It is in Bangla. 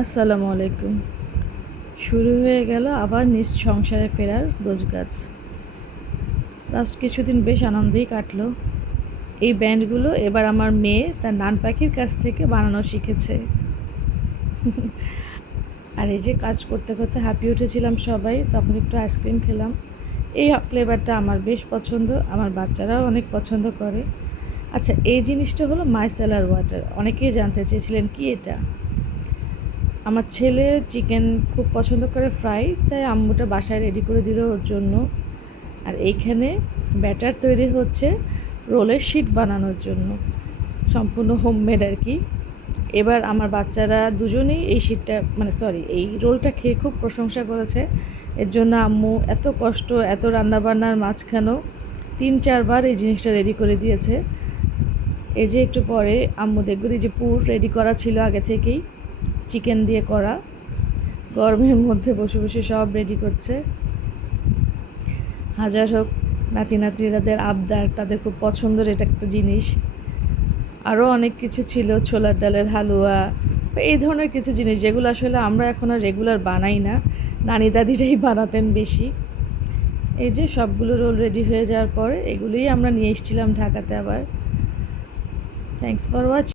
আসসালামু আলাইকুম। শুরু হয়ে গেল আবার নিজ সংসারে ফেরার গোছগাছ। লাস্ট কিছুদিন বেশ আনন্দেই কাটলো। এই ব্যান্ডগুলো এবার আমার মেয়ে তার নান পাখির কাছ থেকে বানানো শিখেছে। আর এই যে কাজ করতে করতে হাঁপিয়ে উঠেছিলাম সবাই, তখন একটু আইসক্রিম খেলাম। এই ফ্লেভারটা আমার বেশ পছন্দ, আমার বাচ্চারাও অনেক পছন্দ করে। আচ্ছা, এই জিনিসটা হলো মাইসেলার ওয়াটার। অনেকেই জানতে চেয়েছিলেন কি এটা। আমার ছেলে চিকেন খুব পছন্দ করে ফ্রাই, তাই আম্মুটা বাসায় রেডি করে দিল ওর জন্য। আর এইখানে ব্যাটার তৈরি হচ্ছে রোলের শিট বানানোর জন্য, সম্পূর্ণ হোমমেড আর কি। এবার আমার বাচ্চারা দুজনেই এই শিটটা এই রোলটা খেয়ে খুব প্রশংসা করেছে। এর জন্য আম্মু এত কষ্ট, এত রান্নাবান্নার মাঝখানেও 3-4 বার এই জিনিসটা রেডি করে দিয়েছে। এই যে একটু পরে আম্মু দেখবেন এই যে পুর রেডি করা ছিল আগে থেকেই, চিকেন দিয়ে করা, গরমের মধ্যে বসে বসে সব রেডি করছে। হাজার হোক নাতি নাতনিদের আবদার, তাদের খুব পছন্দের এটা একটা জিনিস। আরও অনেক কিছু ছিল, ছোলার ডালের হালুয়া, এই ধরনের কিছু জিনিস যেগুলো আসলে আমরা এখন আর রেগুলার বানাই না, নানি দাদিরাই বানাতেন বেশি। এই যে সবগুলো রোল রেডি হয়ে যাওয়ার পরে এগুলোই আমরা নিয়ে এসেছিলাম ঢাকাতে আবার। Thanks for watching.